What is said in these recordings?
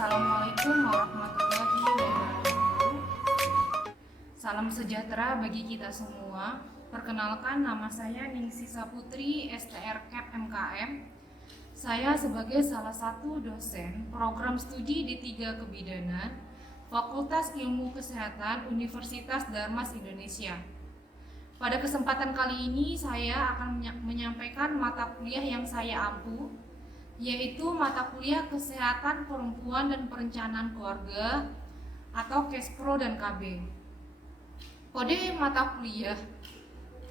Assalamualaikum warahmatullahi wabarakatuh. Salam sejahtera bagi kita semua. Perkenalkan, nama saya Ningsi Saputri, STR Cap MKM. Saya sebagai salah satu dosen program studi D3 Kebidanan, Fakultas Ilmu Kesehatan Universitas Darmas Indonesia. Pada kesempatan kali ini saya akan menyampaikan mata kuliah yang saya ampu, yaitu mata kuliah Kesehatan Perempuan dan Perencanaan Keluarga atau KESPRO dan KB. Kode mata kuliah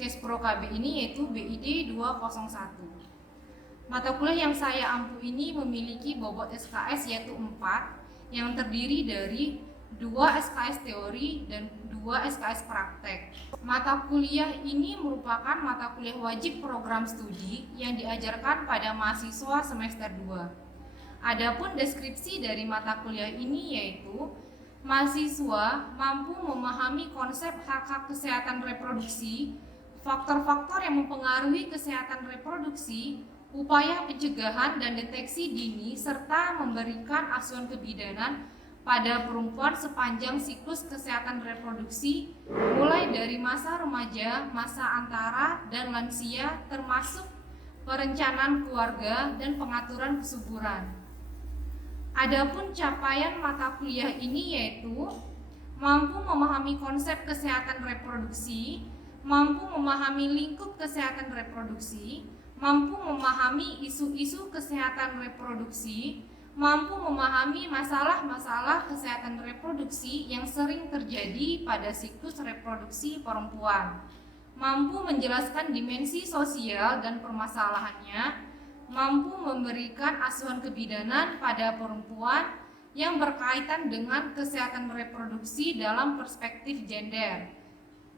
KESPRO KB ini yaitu BID 201. Mata kuliah yang saya ampu ini memiliki bobot SKS yaitu 4, yang terdiri dari 2 SKS teori dan 2 SKS praktek. Mata kuliah ini merupakan mata kuliah wajib program studi yang diajarkan pada mahasiswa semester 2. Adapun deskripsi dari mata kuliah ini yaitu mahasiswa mampu memahami konsep hak-hak kesehatan reproduksi, faktor-faktor yang mempengaruhi kesehatan reproduksi, upaya pencegahan dan deteksi dini, serta memberikan asuhan kebidanan pada perempuan sepanjang siklus kesehatan reproduksi, mulai dari masa remaja, masa antara, dan lansia, termasuk perencanaan keluarga dan pengaturan kesuburan. Adapun capaian mata kuliah ini yaitu mampu memahami konsep kesehatan reproduksi, mampu memahami lingkup kesehatan reproduksi, mampu memahami isu-isu kesehatan reproduksi, mampu memahami masalah-masalah kesehatan reproduksi yang sering terjadi pada siklus reproduksi perempuan, mampu menjelaskan dimensi sosial dan permasalahannya, mampu memberikan asuhan kebidanan pada perempuan yang berkaitan dengan kesehatan reproduksi dalam perspektif gender,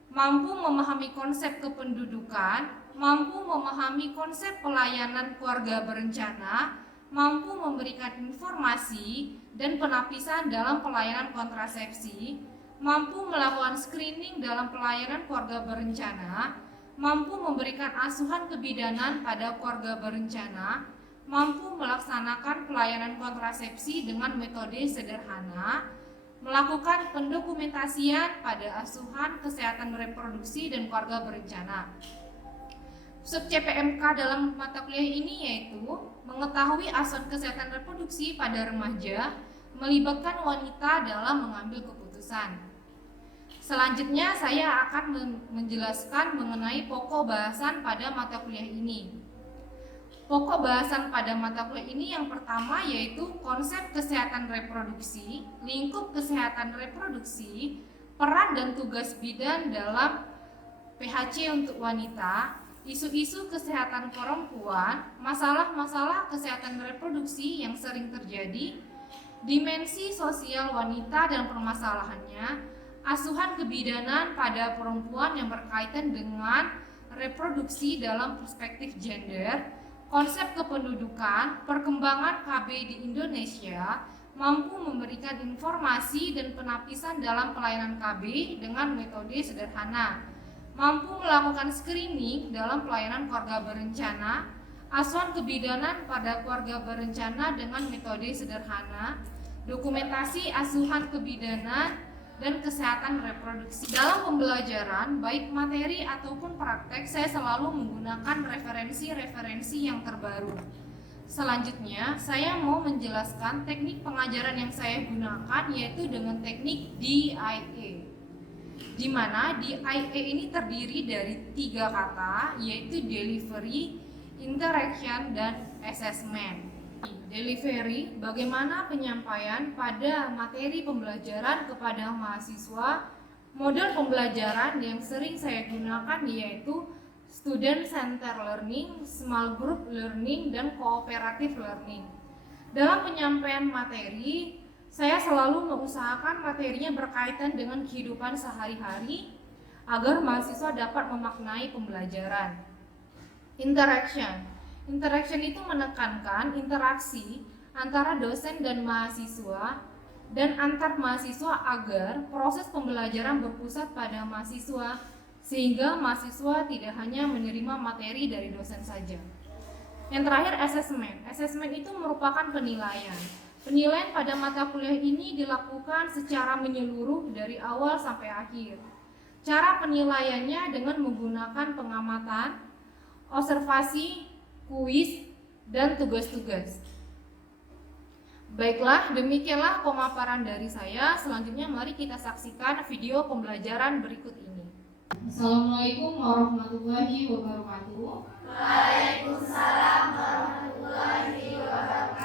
mampu memahami konsep kependudukan, mampu memahami konsep pelayanan keluarga berencana, mampu memberikan informasi dan penapisan dalam pelayanan kontrasepsi, mampu melakukan screening dalam pelayanan keluarga berencana, mampu memberikan asuhan kebidanan pada keluarga berencana, mampu melaksanakan pelayanan kontrasepsi dengan metode sederhana, melakukan pendokumentasian pada asuhan kesehatan reproduksi dan keluarga berencana. Sub CPMK dalam mata kuliah ini yaitu mengetahui asuhan kesehatan reproduksi pada remaja, melibatkan wanita dalam mengambil keputusan. Selanjutnya saya akan menjelaskan mengenai pokok bahasan pada mata kuliah ini. Pokok bahasan pada mata kuliah ini yang pertama yaitu konsep kesehatan reproduksi, lingkup kesehatan reproduksi, peran dan tugas bidan dalam PHC untuk wanita, isu-isu kesehatan perempuan, masalah-masalah kesehatan reproduksi yang sering terjadi, dimensi sosial wanita dan permasalahannya, asuhan kebidanan pada perempuan yang berkaitan dengan reproduksi dalam perspektif gender, konsep kependudukan, perkembangan KB di Indonesia, mampu memberikan informasi dan penapisan dalam pelayanan KB dengan metode sederhana, mampu melakukan screening dalam pelayanan keluarga berencana, asuhan kebidanan pada keluarga berencana dengan metode sederhana, dokumentasi asuhan kebidanan, dan kesehatan reproduksi. Dalam pembelajaran, baik materi ataupun praktek, saya selalu menggunakan referensi-referensi yang terbaru. Selanjutnya, saya mau menjelaskan teknik pengajaran yang saya gunakan, yaitu dengan teknik DIA, di mana DIA ini terdiri dari 3 kata, yaitu delivery, interaction, dan assessment. Delivery, bagaimana penyampaian pada materi pembelajaran kepada mahasiswa. Model pembelajaran yang sering saya gunakan yaitu student center learning, small group learning, dan cooperative learning. Dalam penyampaian materi, saya selalu mengusahakan materinya berkaitan dengan kehidupan sehari-hari agar mahasiswa dapat memaknai pembelajaran. Interaction itu menekankan interaksi antara dosen dan mahasiswa dan antar mahasiswa agar proses pembelajaran berpusat pada mahasiswa, sehingga mahasiswa tidak hanya menerima materi dari dosen saja. Yang terakhir, assessment. Assessment itu merupakan penilaian. Penilaian pada mata kuliah ini dilakukan secara menyeluruh dari awal sampai akhir. Cara penilaiannya dengan menggunakan pengamatan, observasi, kuis, dan tugas-tugas. Baiklah, demikianlah pemaparan dari saya. Selanjutnya mari kita saksikan video pembelajaran berikut ini. Assalamualaikum warahmatullahi wabarakatuh. Waalaikumsalam warahmatullahi wabarakatuh.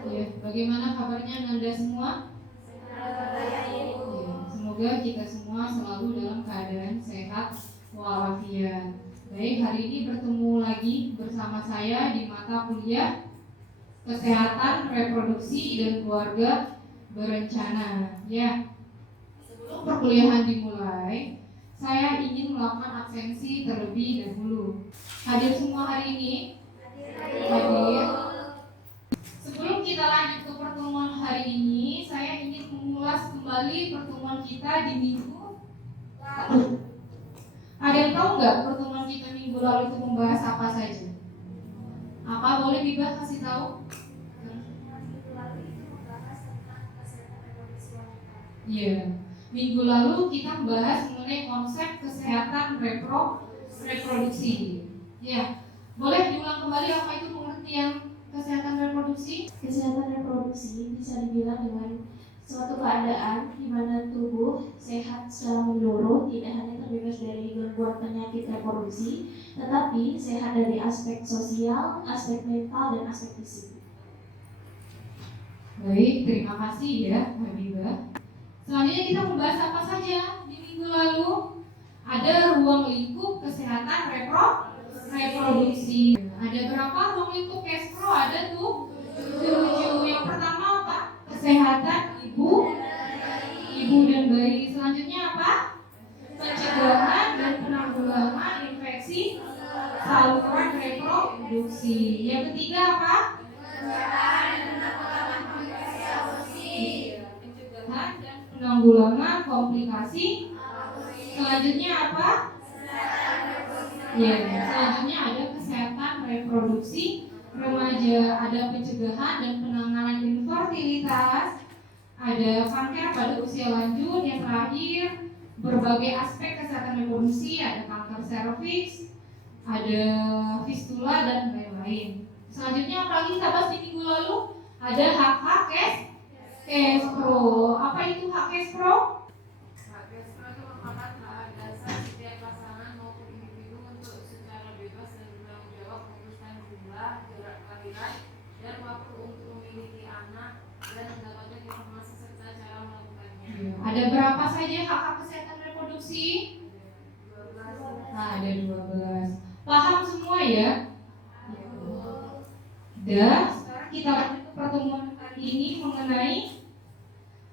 Ya, bagaimana kabarnya Anda semua? Ya, semoga kita semua selalu dalam keadaan sehat walafiat. Baik, hari ini bertemu lagi bersama saya di mata kuliah Kesehatan Reproduksi dan Keluarga Berencana. Ya, sebelum perkuliahan dimulai, saya ingin melakukan absensi terlebih dahulu. Hadir semua hari ini? Hadir. Sebelum kita lanjut ke pertemuan hari ini, saya ingin mengulas kembali pertemuan kita di minggu lalu. Ada yang tahu nggak pertemuan kita minggu lalu itu membahas apa saja? Apa boleh Biba kasih tahu? Iya, minggu lalu kita membahas mengenai konsep kesehatan reproduksi. Ya, boleh diulang kembali apa itu pengertian kesehatan reproduksi? Kesehatan reproduksi bisa dibilang dengan suatu keadaan di mana tubuh sehat secara menyeluruh, tidak hanya terbebas dari gangguan penyakit reproduksi, tetapi sehat dari aspek sosial, aspek mental, dan aspek fisik. Baik, terima kasih ya Habibah. Selanjutnya kita membahas apa saja di minggu lalu. Ada ruang lingkup kesehatan reproduksi. Ada berapa ruang lingkup KESPRO? Ada tuh 7. Yang pertama apa? Kesehatan ibu dan bayi. Selanjutnya apa? Pencegahan dan penanggulangan infeksi saluran reproduksi. Yang ketiga apa? Pencegahan dan penanggulangan komplikasi. Selanjutnya apa? Ya, selanjutnya ada kesehatan reproduksi remaja, ada pencegahan dan penanganan infertilitas, ada kanker pada usia lanjut, yang terakhir berbagai aspek kesehatan reproduksi, ada kanker serviks, ada fistula dan lain-lain. Selanjutnya apa lagi kita bahas di minggu lalu? Ada hak-hak KESPRO. Apa itu hak KESPRO? Hak KESPRO itu merupakan hak dasar setiap pasangan maupun individu untuk secara bebas dan bertanggung jawab memutuskan jumlah, jarak kelahiran, dan waktu untuk memiliki anak dan mendapatkan informasi serta cara melakukannya. Ada berapa saja hak-hak kesehatan reproduksi? 12. Nah, ada 12. Paham semua ya? Dan sekarang kita lanjut ke pertemuan hari ini mengenai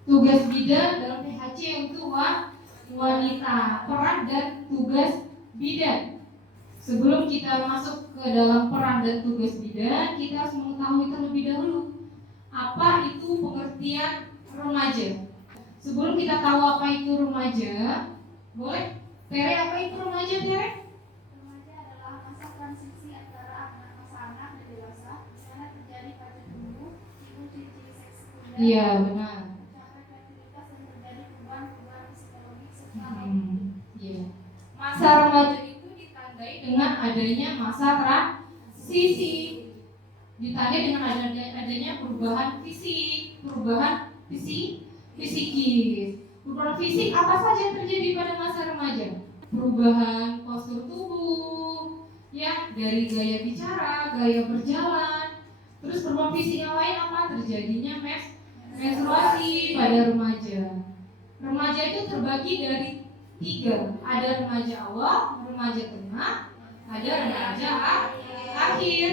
tugas bidan dalam PHC untuk wanita, peran dan tugas bidan. Sebelum kita masuk ke dalam peran dan tugas bidan, kita harus mengetahui terlebih dahulu apa itu pengertian remaja. Sebelum kita tahu apa itu remaja, boleh Tere, apa itu remaja, Tere? Remaja adalah masa transisi antara masa anak dan dewasa, di mana terjadi pada tumbuh, timbul ciri-ciri seks sekunder, Iya, benar. mencapai fertilitas dan terjadi perubahan-perubahan psikologis serta Iya. Masa remaja itu ditandai dengan adanya masa transisi, ditandai dengan adanya perubahan fisik, perubahan psikis. Perubahan fisik apa saja yang terjadi pada masa remaja? Perubahan postur tubuh, ya, dari gaya bicara, gaya berjalan. Terus perubahan fisik yang lain apa? Terjadinya menstruasi pada remaja. Remaja itu terbagi dari 3. Ada remaja awal, remaja tengah, ada remaja akhir.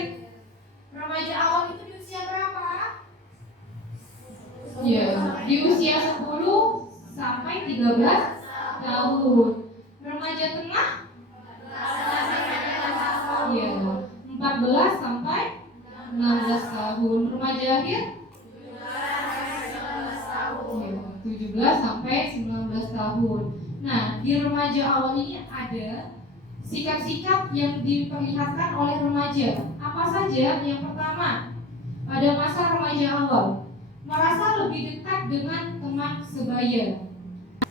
Remaja awal itu di usia berapa? Ya, di usia 10 sampai 13 tahun. Remaja tengah? Ya, 14 sampai 16 tahun. Remaja akhir? Ya, 17 sampai 19 tahun. Nah, di remaja awal ini ada sikap-sikap yang diperlihatkan oleh remaja. Apa saja? Yang pertama, pada masa remaja awal, lebih dekat dengan teman sebaya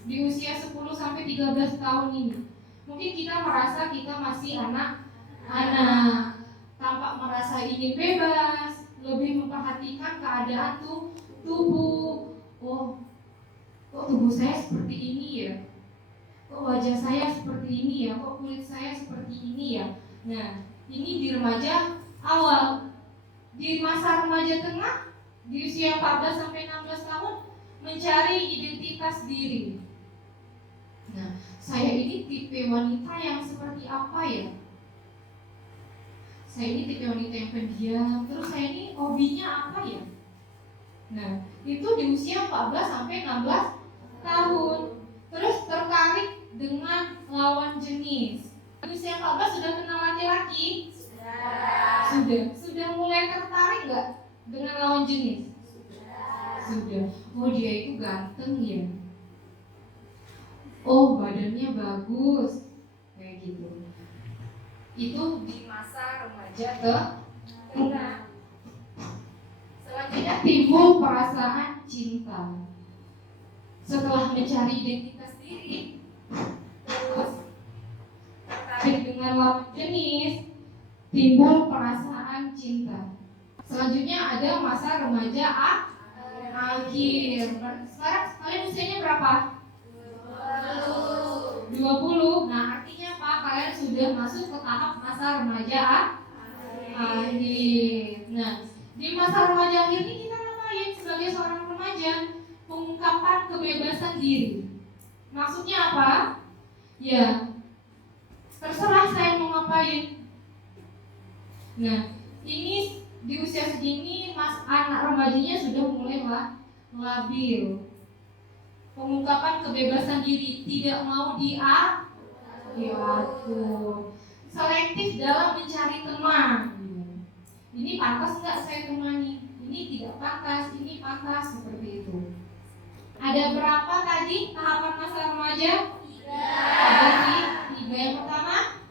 di usia 10 sampai 13 tahun ini. Mungkin kita merasa kita masih anak-anak, tampak merasa ingin bebas, lebih memperhatikan keadaan tubuh. Oh, kok tubuh saya seperti ini ya? Kok wajah saya seperti ini ya? Kok kulit saya seperti ini ya? Nah, ini di remaja awal. Di masa remaja tengah, di usia 14 sampai 16 tahun, mencari identitas diri. Nah, saya ini tipe wanita yang seperti apa ya? Saya ini tipe wanita yang pendiam. Terus saya ini hobinya apa ya? Nah, itu di usia 14 sampai 16 tahun. Terus tertarik dengan lawan jenis. Di usia 14 sudah kenal laki-laki? Sudah mulai tertarik nggak dengan lawan jenis? Sudah. Oh, dia itu ganteng ya. Oh, badannya bagus. Kayak gitu. Itu di masa remaja tengah. Selanjutnya timbul perasaan cinta. Setelah mencari identitas diri, terus tertarik dengan lawan jenis, timbul perasaan cinta. Selanjutnya ada masa remaja akhir. Sekarang kalian usianya berapa? 20. Nah, artinya apa? Kalian sudah masuk ke tahap masa remaja akhir. Nah, di masa remaja akhir ini kita ngapain sebagai seorang remaja? Pengungkapan kebebasan diri. Maksudnya apa? Ya, terserah saya mau ngapain. Nah, ini di usia segini anak remajanya sudah mulai labil. Pengungkapan kebebasan diri, tidak mau diatur. Selektif dalam mencari teman. Ini pantas nggak saya temani? Ini tidak pantas, ini pantas, seperti itu. Ada berapa tadi tahapan masa remaja? 3. Ada 3. Yang pertama?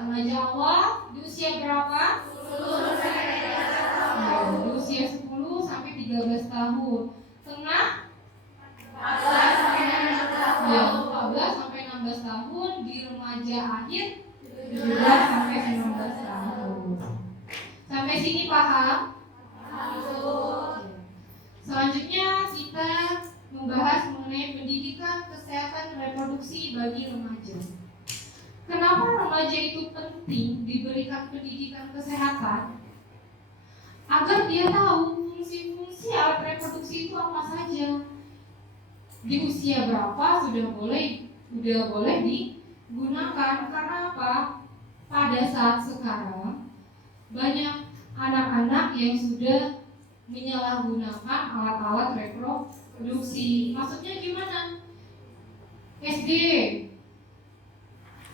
Remaja awal di usia berapa? 10 sampai 13 tahun. Di usia 10 sampai 13 tahun. Tengah? 14 sampai 16 tahun. Ya, 14 sampai 16 tahun. Di remaja akhir 17 sampai 19 tahun. Sampai sini paham? Selanjutnya kita membahas mengenai pendidikan kesehatan reproduksi bagi remaja. Kenapa remaja itu penting diberikan pendidikan kesehatan? Agar dia tahu fungsi-fungsi alat reproduksi itu apa saja. Di usia berapa sudah boleh digunakan. Karena apa? Pada saat sekarang banyak anak-anak yang sudah menyalahgunakan alat-alat reproduksi. Maksudnya gimana? SD.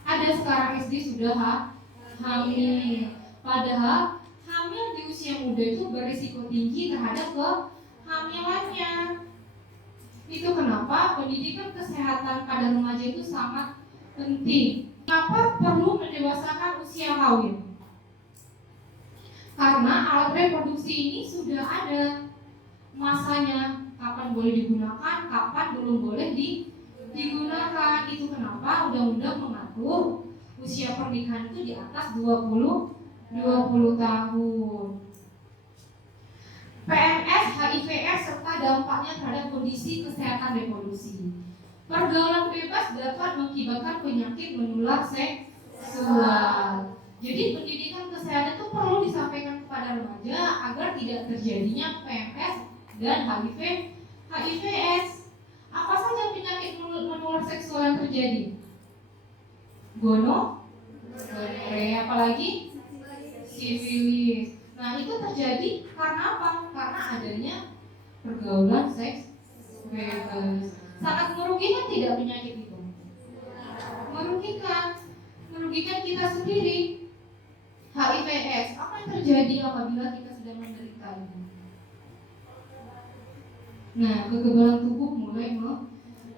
Ada sekarang SD sudah hamil. Padahal hamil di usia muda itu berisiko tinggi terhadap kehamilannya. Itu kenapa pendidikan kesehatan pada remaja itu sangat penting. Kenapa perlu mendewasakan usia kawin? Karena alat reproduksi ini sudah ada masanya, kapan boleh digunakan, kapan belum boleh digunakan. Itu kenapa undang-undang mengatur usia pernikahan itu di atas 20 tahun. PMS, HIV/AIDS serta dampaknya terhadap kondisi kesehatan reproduksi. Pergaulan bebas dapat mengakibatkan penyakit menular seksual. Jadi pendidikan kesehatan itu perlu disampaikan kepada remaja agar tidak terjadinya PMS dan HIV/AIDS. Apa saja penyakit menular seksual yang terjadi? Gonorrea, apalagi sifilis. Nah, itu terjadi karena apa? Karena adanya pergaulan seks bebas. Sangat merugikan tidak penyakit itu? Merugikan kita sendiri. HIV/AIDS, apa yang terjadi apabila kita sudah menderitanya? Nah, kekebalan tubuh mulai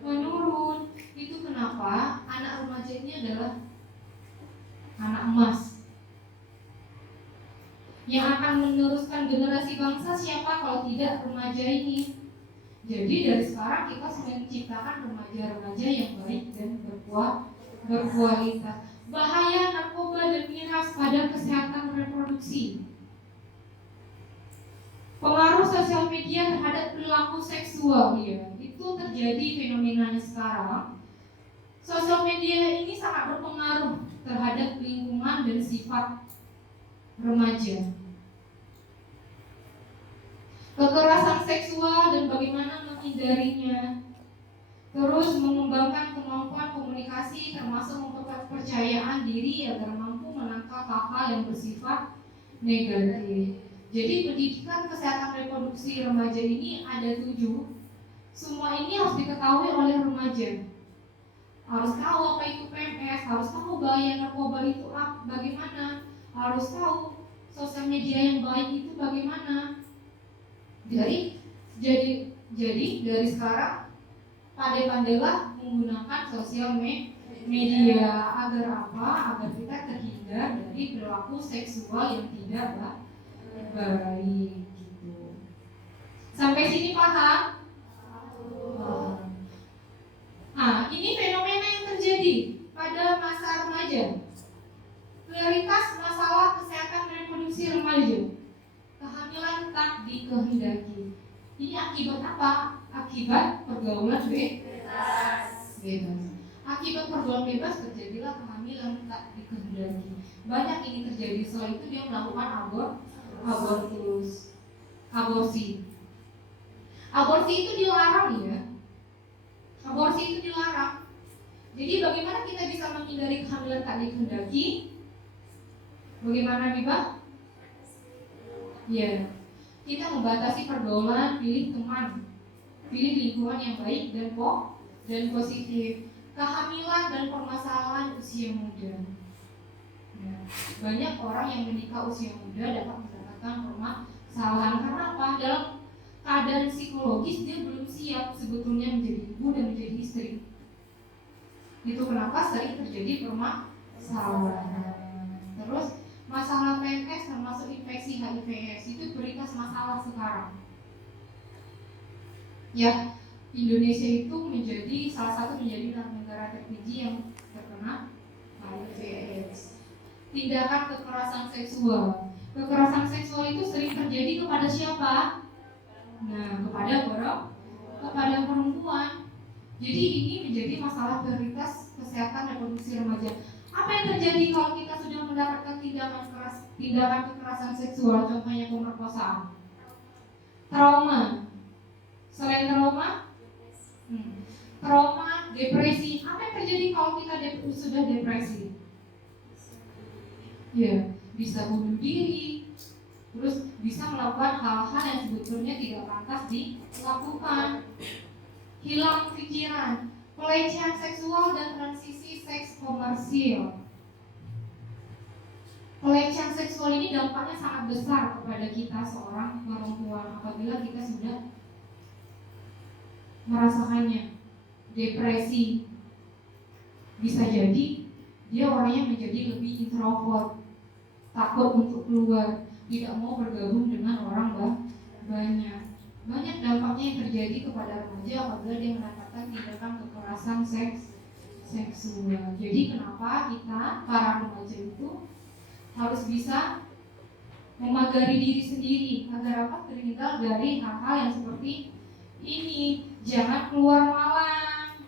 menurun. Itu kenapa anak remaja ini adalah anak emas. Yang akan meneruskan generasi bangsa siapa kalau tidak remaja ini? Jadi dari sekarang kita sudah menciptakan remaja-remaja yang baik dan berkualitas. Bahaya narkoba dan miras pada kesehatan reproduksi. Pengaruh sosial media terhadap perilaku seksual, ya, itu terjadi fenomenanya sekarang. Sosial media ini sangat berpengaruh terhadap lingkungan dan sifat remaja. Kekerasan seksual dan bagaimana menghindarinya. Terus mengembangkan kemampuan komunikasi termasuk memperkuat kepercayaan diri agar mampu menangkal hal-hal yang bersifat negatif. Jadi pendidikan kesehatan reproduksi remaja ini ada 7. Semua ini harus diketahui oleh remaja. Harus tahu apa itu PMS, harus tahu bahaya narkoba itu bagaimana, harus tahu sosial media yang baik itu bagaimana. Jadi dari sekarang pandai-pandailah menggunakan sosial media agar apa? Agar kita terhindar dari perilaku seksual yang tidak baik gitu. Sampai sini paham? Nah, ini fenomena yang terjadi pada masa remaja. Prioritas masalah kesehatan reproduksi remaja. Kehamilan tak dikehendaki. Ini akibat apa? Akibat pergaulan bebas. Akibat pergaulan bebas terjadilah kehamilan tak dikehendaki. Banyak ini terjadi, setelah itu dia melakukan aborsi. Aborsi itu dilarang, ya. Aborsi itu dilarang. Jadi bagaimana kita bisa menghindari kehamilan tak dikehendaki? Bagaimana, Bibah? Ya, kita membatasi pergaulan, pilih teman, pilih lingkungan yang baik dan positif. Kehamilan dan permasalahan usia muda. Ya, banyak orang yang menikah usia muda dapat mendapatkan permasalahan karena apa? Dalam keadaan psikologis dia belum siap sebetulnya menjadi ibu dan menjadi istri. Itu kenapa sering terjadi permasalahan. Terus masalah PMS termasuk infeksi HIV/AIDS itu prioritas masalah sekarang. Ya, Indonesia itu salah satu menjadi negara tertinggi yang terkena HIV/AIDS. Tindakan kekerasan seksual. Kekerasan seksual itu sering terjadi kepada siapa? Nah, kepada perempuan. Jadi ini menjadi masalah prioritas kesehatan reproduksi remaja. Apa yang terjadi kalau kita sudah mendapatkan tindakan kekerasan seksual, contohnya pemerkosaan? Trauma. Selain trauma, depresi. Apa yang terjadi kalau kita sudah depresi? Ya, bisa bunuh diri. Terus bisa melakukan hal-hal yang sebetulnya tidak pantas dilakukan. Hilang pikiran, pelecehan seksual dan transisi seks komersil. Pelecehan seksual ini dampaknya sangat besar kepada kita seorang perempuan apabila kita sudah merasakannya. Depresi, bisa jadi dia orangnya menjadi lebih introvert, takut untuk keluar, tidak mau bergabung dengan orang banyak. Banyak dampaknya yang terjadi kepada remaja apabila dia mendapatkan tindakan kekerasan seksual. Jadi kenapa kita para remaja itu harus bisa memagari diri sendiri agar apa? Terhindar dari hal-hal yang seperti ini. Jangan keluar malam.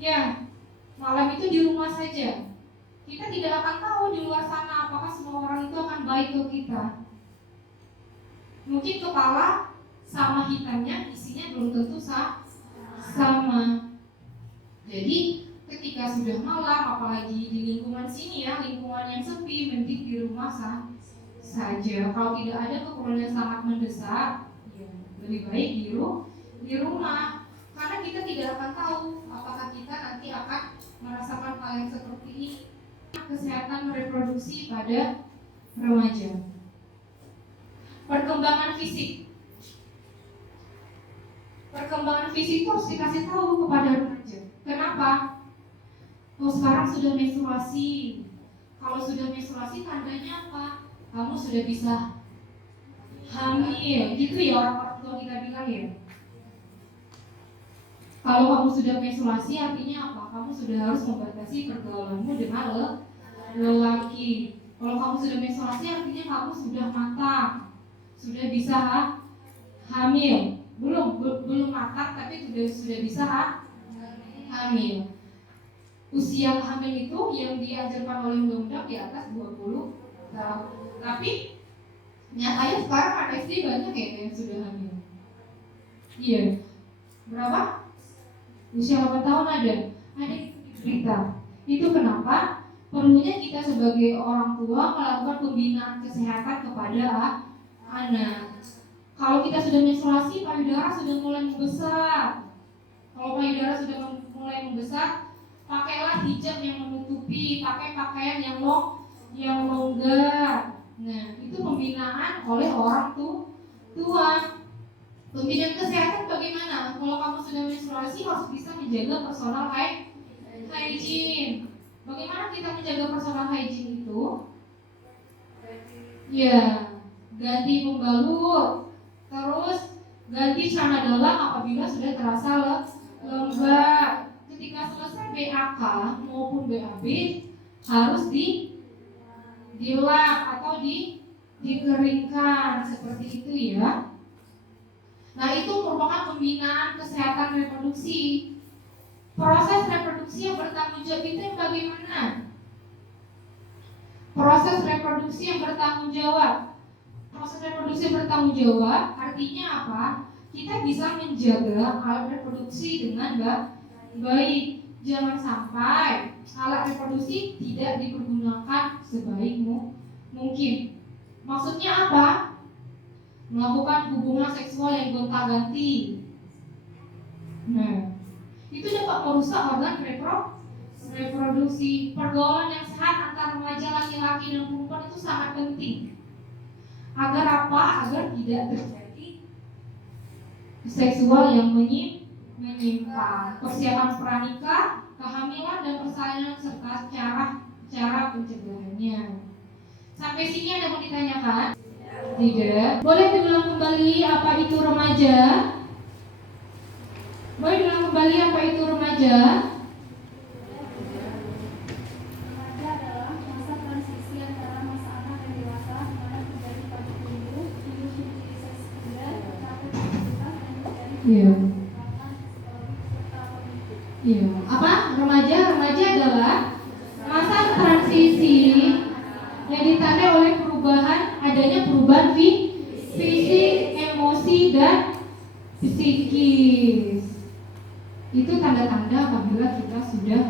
Ya, malam itu di rumah saja. Kita tidak akan tahu di luar sana apakah semua orang itu akan baik ke kita. Mungkin kepala sama hitamnya isinya belum tentu sama. Jadi ketika sudah malam, apalagi di lingkungan sini ya, lingkungan yang sepi, mending di rumah saja. Kalau tidak ada keperluan yang sangat mendesak, ya lebih baik di rumah. Karena kita tidak akan tahu apakah kita nanti akan merasakan hal yang seperti ini. Kesehatan reproduksi pada remaja. Perkembangan fisik. Perkembangan fisik itu harus dikasih tahu kepada remaja. Kenapa? Oh, sekarang sudah menstruasi. Kalau sudah menstruasi tandanya apa? kamu sudah bisa hamil, gitu ya orang tua kita bilang ya. Kalau kamu sudah menstruasi artinya apa? Kamu sudah harus membatasi pergaulanmu dengan lelaki. Kalau kamu sudah menstruasi artinya kamu sudah matang, sudah bisa hamil. Belum matang tapi sudah bisa hamil. Usia hamil itu yang diajarkan oleh undang-undang di atas 20 tahun. Tapi nyatanya sekarang anak SD banyak ya yang sudah hamil. Iya. Berapa? Usia 8 tahun ada berita. Itu kenapa perlunya kita sebagai orang tua melakukan pembinaan kesehatan kepada anak. Kalau kita sudah menstruasi, payudara sudah mulai membesar. Kalau payudara sudah mulai membesar, pakailah hijab yang menutupi, pakai pakaian yang longgar. Nah, itu pembinaan oleh orang tua. Pembinaan kesehatan bagaimana? Kalau kamu sudah menstruasi harus bisa menjaga personal hygiene. Bagaimana kita menjaga personal hygiene itu? Ya, ganti pembalut, terus ganti celana dalam apabila sudah terasa lembab. Ketika selesai BAK maupun BAB harus dilap atau dikeringkan seperti itu ya. Nah, itu merupakan pembinaan kesehatan reproduksi. Proses reproduksi yang bertanggung jawab itu yang bagaimana? Proses reproduksi yang bertanggung jawab. Proses reproduksi yang bertanggung jawab artinya apa? Kita bisa menjaga alat reproduksi dengan baik. Jangan sampai alat reproduksi tidak dipergunakan sebaik mungkin. Maksudnya apa? Melakukan hubungan seksual yang gonta-ganti. Nah, itu dapat merusak organ reproduksi. Pergaulan yang sehat antara remaja laki-laki dan perempuan itu sangat penting. Agar apa? Agar tidak terjadi seksual yang menyimpang. Persiapan pranikah, kehamilan dan persalinan serta cara pencegahannya. Sampai sini ada mau ditanyakan? Tidak. Boleh diulang kembali apa itu remaja? Boleh diulang kembali apa itu remaja? Remaja adalah masa transisi antara masa anak dan dewasa, mana terjadi pada tumbuh seks sekunder, tahap pubertas dan terjadi perkembangan psikologis serta kognitif. Iya. Apa? Remaja adalah masa transisi yang ditandai oleh adanya perubahan fisik, emosi, dan psikis. Itu tanda-tanda apabila kita sudah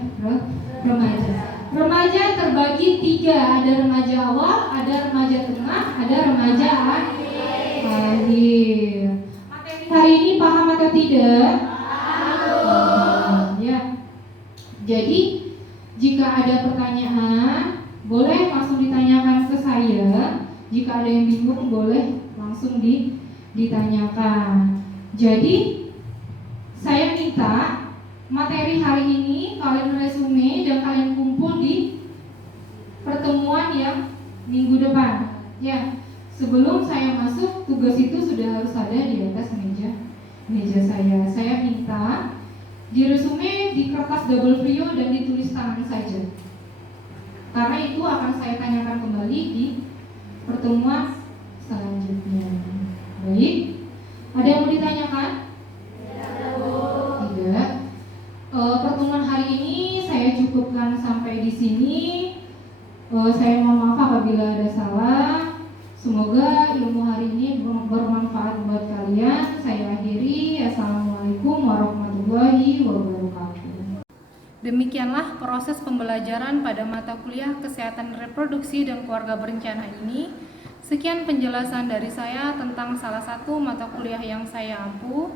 remaja. Remaja terbagi 3, ada remaja awal, ada remaja tengah, ada remaja akhir. Materi hari ini paham atau tidak? Ya. Jadi jika ada pertanyaan, boleh langsung ditanyakan ke saya. Jika ada yang bingung, boleh langsung ditanyakan. Jadi saya minta materi hari ini kalian resume dan kalian kumpul di pertemuan yang minggu depan. Ya, sebelum saya masuk, tugas itu sudah harus ada di atas meja saya. Saya minta di resume di kertas double folio dan ditulis tangan saja. Karena itu akan saya tanyakan kembali di pertemuan selanjutnya. Baik, ada yang mau ditanyakan? Tidak. Pertemuan hari ini saya cukupkan sampai di sini. Saya mohon maaf apabila ada salah. Semoga ilmu hari ini bermanfaat buat kalian. Saya akhiri. Assalamualaikum warahmatullahi wabarakatuh. Demikianlah proses pembelajaran pada mata kuliah Kesehatan Reproduksi dan Keluarga Berencana ini. Sekian penjelasan dari saya tentang salah satu mata kuliah yang saya ampu.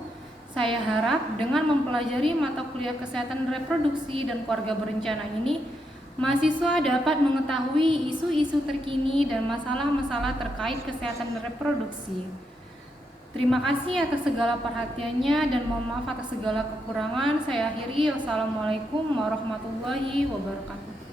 Saya harap dengan mempelajari mata kuliah Kesehatan Reproduksi dan Keluarga Berencana ini, mahasiswa dapat mengetahui isu-isu terkini dan masalah-masalah terkait kesehatan reproduksi. Terima kasih atas segala perhatiannya dan mohon maaf atas segala kekurangan. Saya akhiri. Wassalamualaikum warahmatullahi wabarakatuh.